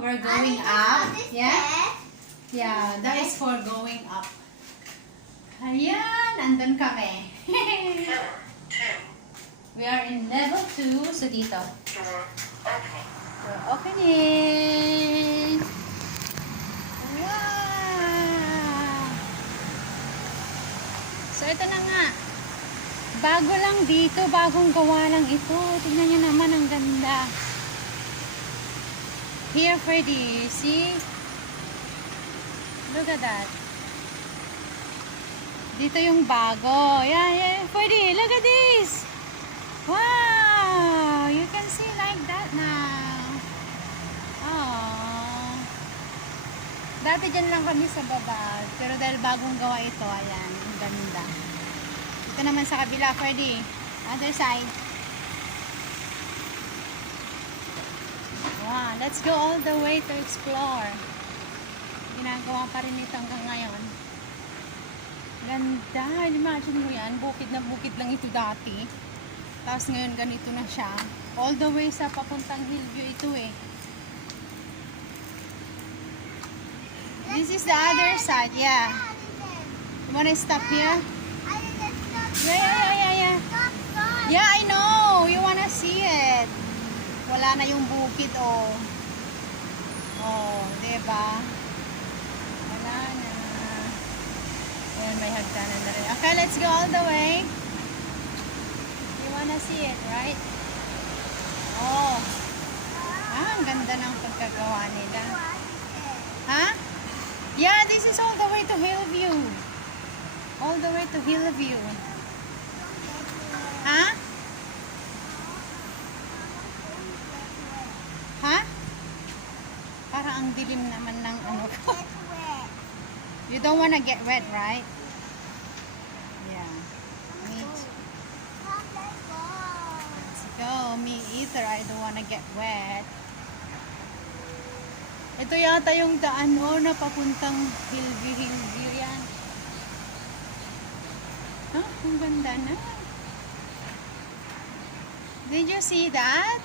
we're going up. Yeah? Yeah, that is for going up. Ayan, andun kami. We are in level 2. So dito. Door opening. Wow! So ito na nga. Bago lang dito, bagong gawa lang ito. Tingnan nyo naman, ang ganda. Here, Freddy, see? Look at that. Dito yung bago. Yeah, Freddy, look at this. Wow! You can see like that now. Oh. Dati dyan lang kami sa baba. Pero dahil bagong gawa ito, ayan, ang ganda. Ito naman sa kabila, Freddy. Other side. Wow, let's go all the way to explore. Ginagawa pa rin ito hanggang ngayon. Ganda. Imagine mo yan. Bukid na bukid lang ito dati. Tapos ngayon ganito na siya. All the way sa papuntang Hillview ito eh. This is the other side. Yeah. You wanna stop here? Yeah. Yeah, I know. You wanna see it. Wala na yung bukid, oh. Oh, diba? Wala na. Ayan, may hagdanan na rin. Okay, let's go all the way. You wanna see it, right? Oh. Ah, ang ganda ng pagkagawa nila. Ha? Yeah, this is all the way to Hillview. All the way to Hillview. Ha? Ha? Para ang dilim naman ng ano ko. You don't wanna get wet, right? Yeah. Me too. Let's go. Me either. I don't wanna get wet. Ito yata yung daan na papuntang Hillview yan. Huh? Ang ganda na. Did you see that?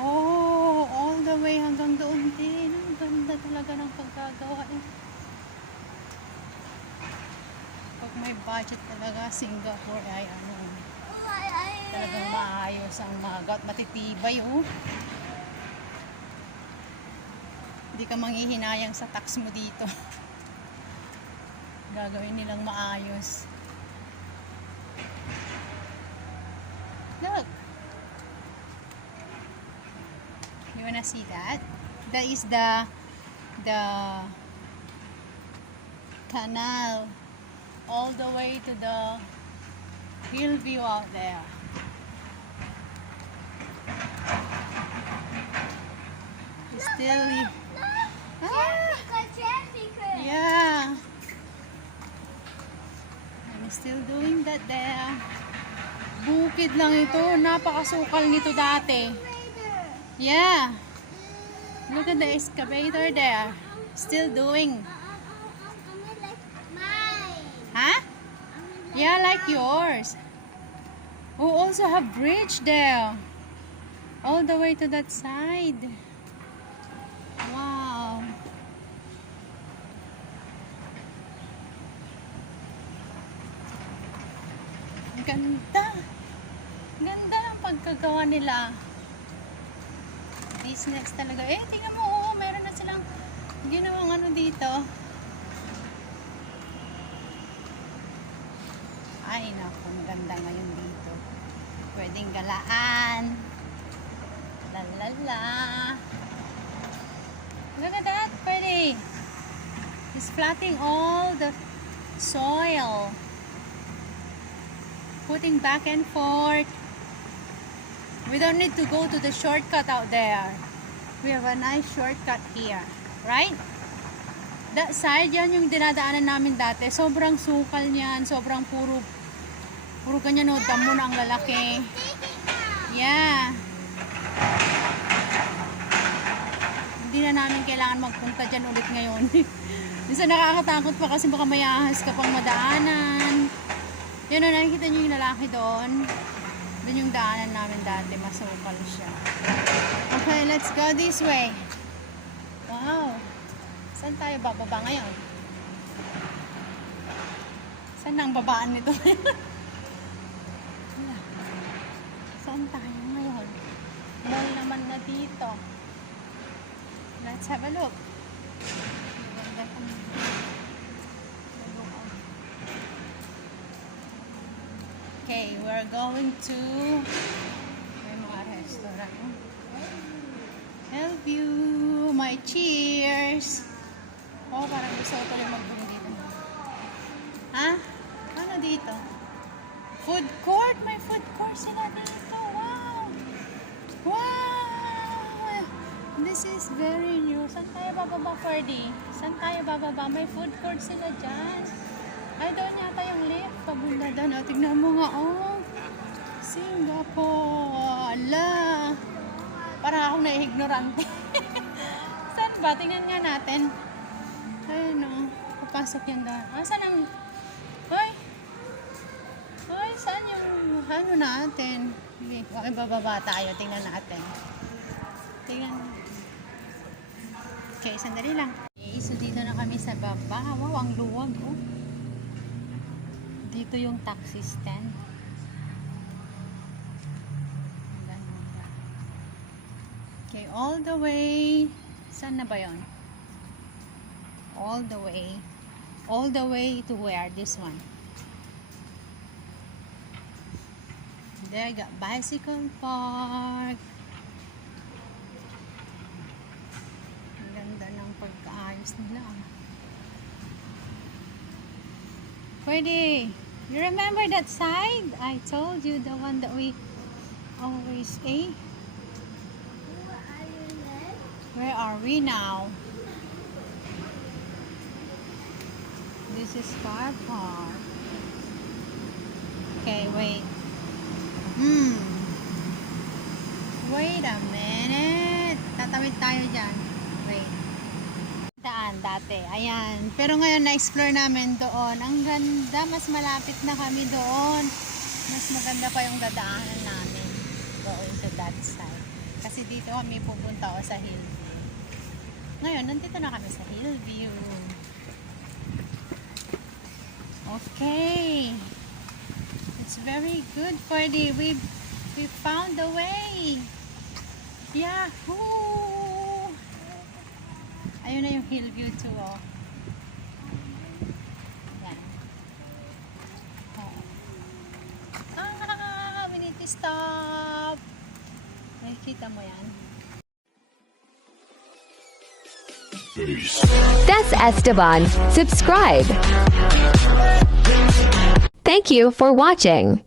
Oh, all the way hanggang doon din. Ang ganda talaga ng pagkagawa eh. Pag may budget talaga, Singapore ay ano, talagang maayos ang magat, matitibay oh. Hindi ka manghihinayang sa tax mo dito. Gagawin nilang maayos. Look. You wanna see that? That is the canal all the way to the Hillview out there. Still, yeah. I'm still doing that there. Bukid lang ito. Napakasukal nito dati. Yeah. Look at the excavator there. Still doing. Huh? Yeah, like yours. We also have bridge there. All the way to that side. Wow. Ganda. Ganda ng pagkagawa nila. Business talaga. Eh, tingnan mo, oo, meron na silang ginawang ano dito. Ay, naku, maganda ngayon dito. Pwedeng galaan. Lalala. Look at that, pretty. It's flattening all the soil. Putting back and forth. We don't need to go to the shortcut out there. We have a nice shortcut here. Right? That side, yan yung dinadaanan namin dati. Sobrang sukal niyan. Sobrang puro ganyan, no? Damo na ang lalaki. Yeah. Hindi na namin kailangan magpunta dyan ulit ngayon. Minsan nakakatakot pa kasi baka may ahas ka pang madaanan. Yun, nakikita nyo yung lalaki doon. Doon yung daanan namin dati. Masukal siya. Ang let's go this way. Wow. Saan tayo bababa ngayon? Saan ang babaan nito? Saan tayo ngayon? Mall naman na dito. Let's have a look. Maganda kami. Okay, we're going to may mga restaurant. Hillview, my cheers. Oh, parang gusto ko tuloy magbili dito. Ha? Ano dito? Food court? May food court sila dito. Wow! Wow! This is very new. Saan tayo bababa, Ferdy? Saan tayo bababa? May food court sila dyan. Ay, doon yata yung lift. Pabunda doon. O, tignan mo nga. Oh, Singapore. Ala. Parang akong na-ignorante. Saan ba? Tingnan nga natin. Ayun o. Papasok yan doon. Ah, saan ang... Hoy! Hoy, saan yung... Ano natin? Okay, bababa tayo. Tingnan natin. Tingnan. Okay, sandali lang. Okay, so dito na kami sa baba. Wow, ang luwag oh. Dito yung taxi stand. Okay, all the way. Saan na ba yun? All the way. All the way to where? This one. There, got bicycle park. Ang ganda ng pagkaayos nila. Pwede. You remember that side? I told you, the one that we always ate. Where are we now? This is car park. Okay, wait. Wait a minute. Tatawid tayo dyan. Wait. Daan dati. Ayan. Pero ngayon na-explore namin doon. Ang ganda. Mas malapit na kami doon. Mas maganda pa yung dadaanan namin doon sa that side. Kasi dito kami pupunta o sa Hillview. Ngayon, nandito na kami sa Hillview. Okay. It's very good, Ferdy. We found the way. Yahoo! Ayun na yung Hillview too, oh. Yan. Oh. We need to stop. Nakikita mo yan? That's Esteban. Subscribe. Thank you for watching.